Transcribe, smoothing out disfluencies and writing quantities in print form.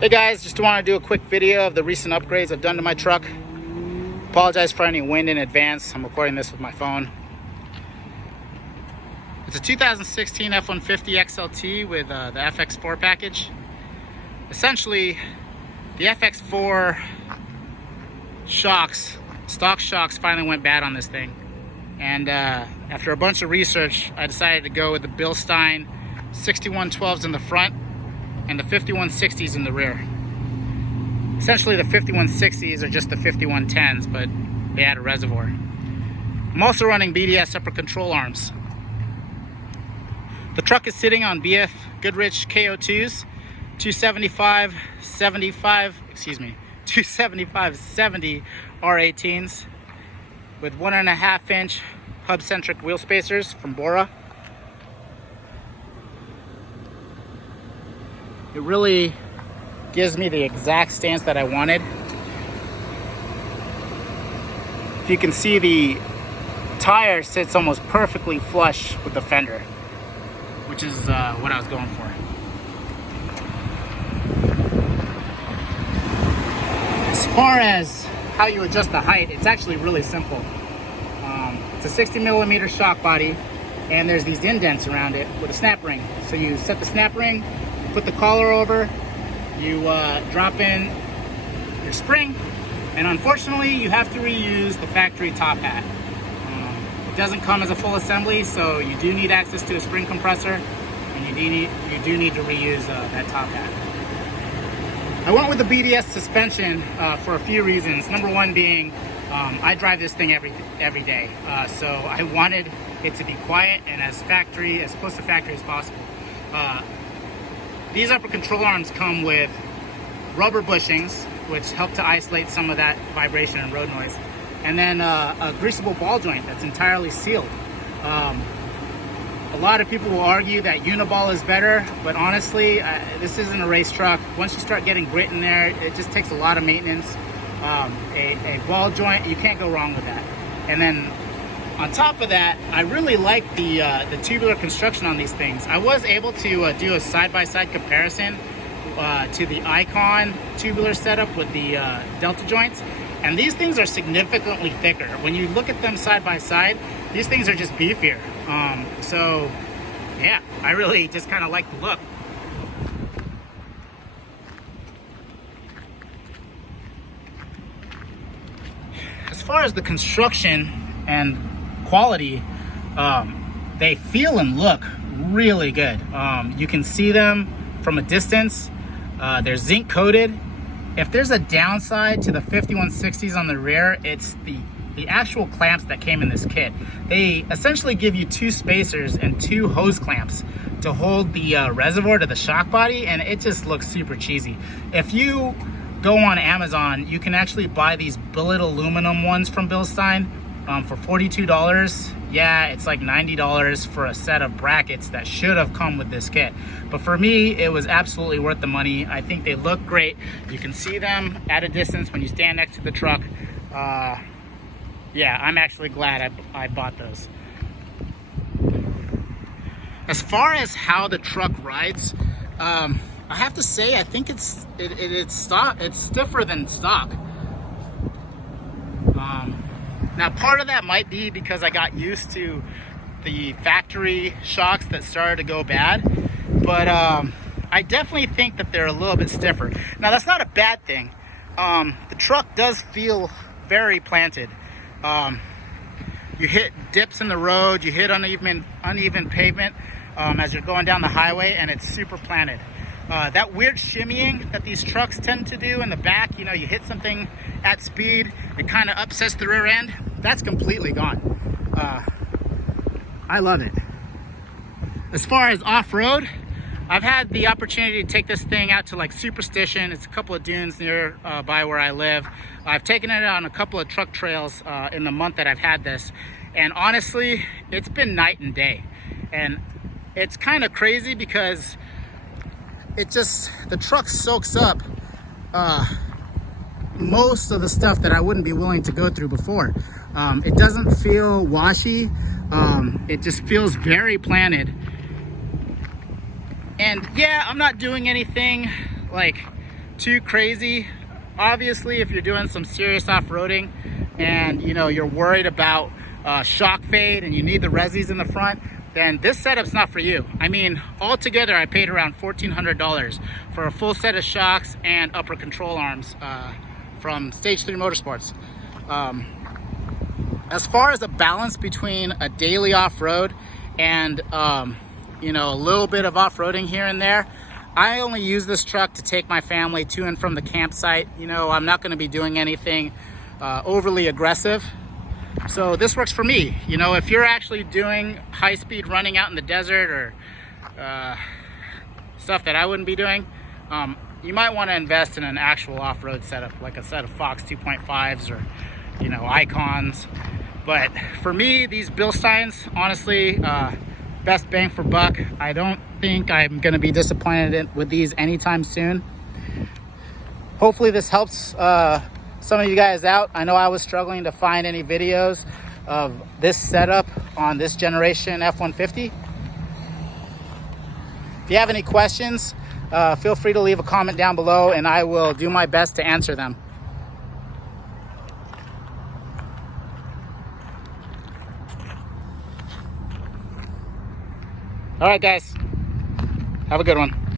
Hey guys, just want to do a quick video of the recent upgrades I've done to my truck. Apologize for any wind in advance. I'm recording this with my phone. It's a 2016 F-150 XLT with the FX4 package. Essentially, the FX4 shocks, stock shocks, finally went bad on this thing. And after a bunch of research, I decided to go with the Bilstein 6112’s in the front and the 5160’s in the rear. Essentially, the 5160’s are just the 5110’s, but they add a reservoir. I'm also running BDS upper control arms. The truck is sitting on BF Goodrich KO2s, 275/70 R18s with 1.5-inch hub-centric wheel spacers from Bora. It really gives me the exact stance that I wanted. If you can see, the tire sits almost perfectly flush with the fender, which is what I was going for. As far as how you adjust the height, it's actually really simple. It's a 60mm shock body, and there's these indents around it with a snap ring. So you set the snap ring, put the collar over, you drop in your spring, and unfortunately you have to reuse the factory top hat. It doesn't come as a full assembly, so you do need access to a spring compressor, and you do need to reuse that top hat. I went with the BDS suspension for a few reasons. Number one being, I drive this thing every day, so I wanted it to be quiet and as close to factory as possible. These upper control arms come with rubber bushings, which help to isolate some of that vibration and road noise, and then a greasable ball joint that's entirely sealed. A lot of people will argue that uniball is better, but honestly, this isn't a race truck. Once you start getting grit in there, it just takes a lot of maintenance. A ball joint, you can't go wrong with that. And then on top of that, I really like the tubular construction on these things. I was able to do a side-by-side comparison to the Icon tubular setup with the delta joints, and these things are significantly thicker. When you look at them side by side, these things are just beefier. So yeah, I really just kind of like the look. As far as the construction and quality, they feel and look really good. You can see them from a distance. They're zinc coated. If there's a downside to the 5160’s on the rear, it's the actual clamps that came in this kit. They essentially give you 2 spacers and 2 hose clamps to hold the reservoir to the shock body, and it just looks super cheesy. If you go on Amazon, you can actually buy these billet aluminum ones from Bilstein for $42. Yeah, it's like $90 for a set of brackets that should have come with this kit. But for me, it was absolutely worth the money. I think they look great. You can see them at a distance when you stand next to the truck. Yeah, I'm actually glad I bought those. As far as how the truck rides, I have to say, I think it's stiffer than stock. Now, part of that might be because I got used to the factory shocks that started to go bad, but I definitely think that they're a little bit stiffer. Now, that's not a bad thing. The truck does feel very planted. You hit dips in the road, you hit uneven pavement as you're going down the highway, and it's super planted. That weird shimmying that these trucks tend to do in the back, you know, you hit something at speed, it kind of upsets the rear end, that's completely gone. I love it. As far as off-road, I've had the opportunity to take this thing out to like Superstition. It's a couple of dunes near by where I live. I've taken it on a couple of truck trails in the month that I've had this, and honestly, it's been night and day. And it's kind of crazy because the truck soaks up most of the stuff that I wouldn't be willing to go through before. It doesn't feel washy. It just feels very planted. And yeah, I'm not doing anything like too crazy. Obviously, if you're doing some serious off-roading and you know you're worried about shock fade and you need the resis in the front, then this setup's not for you. I mean, altogether I paid around $1,400 for a full set of shocks and upper control arms from Stage 3 Motorsports. As far as the balance between a daily off-road and you know, a little bit of off-roading here and there, I only use this truck to take my family to and from the campsite. You know, I'm not going to be doing anything overly aggressive. So this works for me. You know, if you're actually doing high-speed running out in the desert or stuff that I wouldn't be doing, you might want to invest in an actual off-road setup, like a set of Fox 2.5s or, you know, Icons. But for me, these Bilsteins, honestly, best bang for buck. I don't think I'm going to be disappointed with these anytime soon. Hopefully this helps some of you guys out. I know I was struggling to find any videos of this setup on this generation F-150. If you have any questions, feel free to leave a comment down below and I will do my best to answer them. All right, guys, have a good one.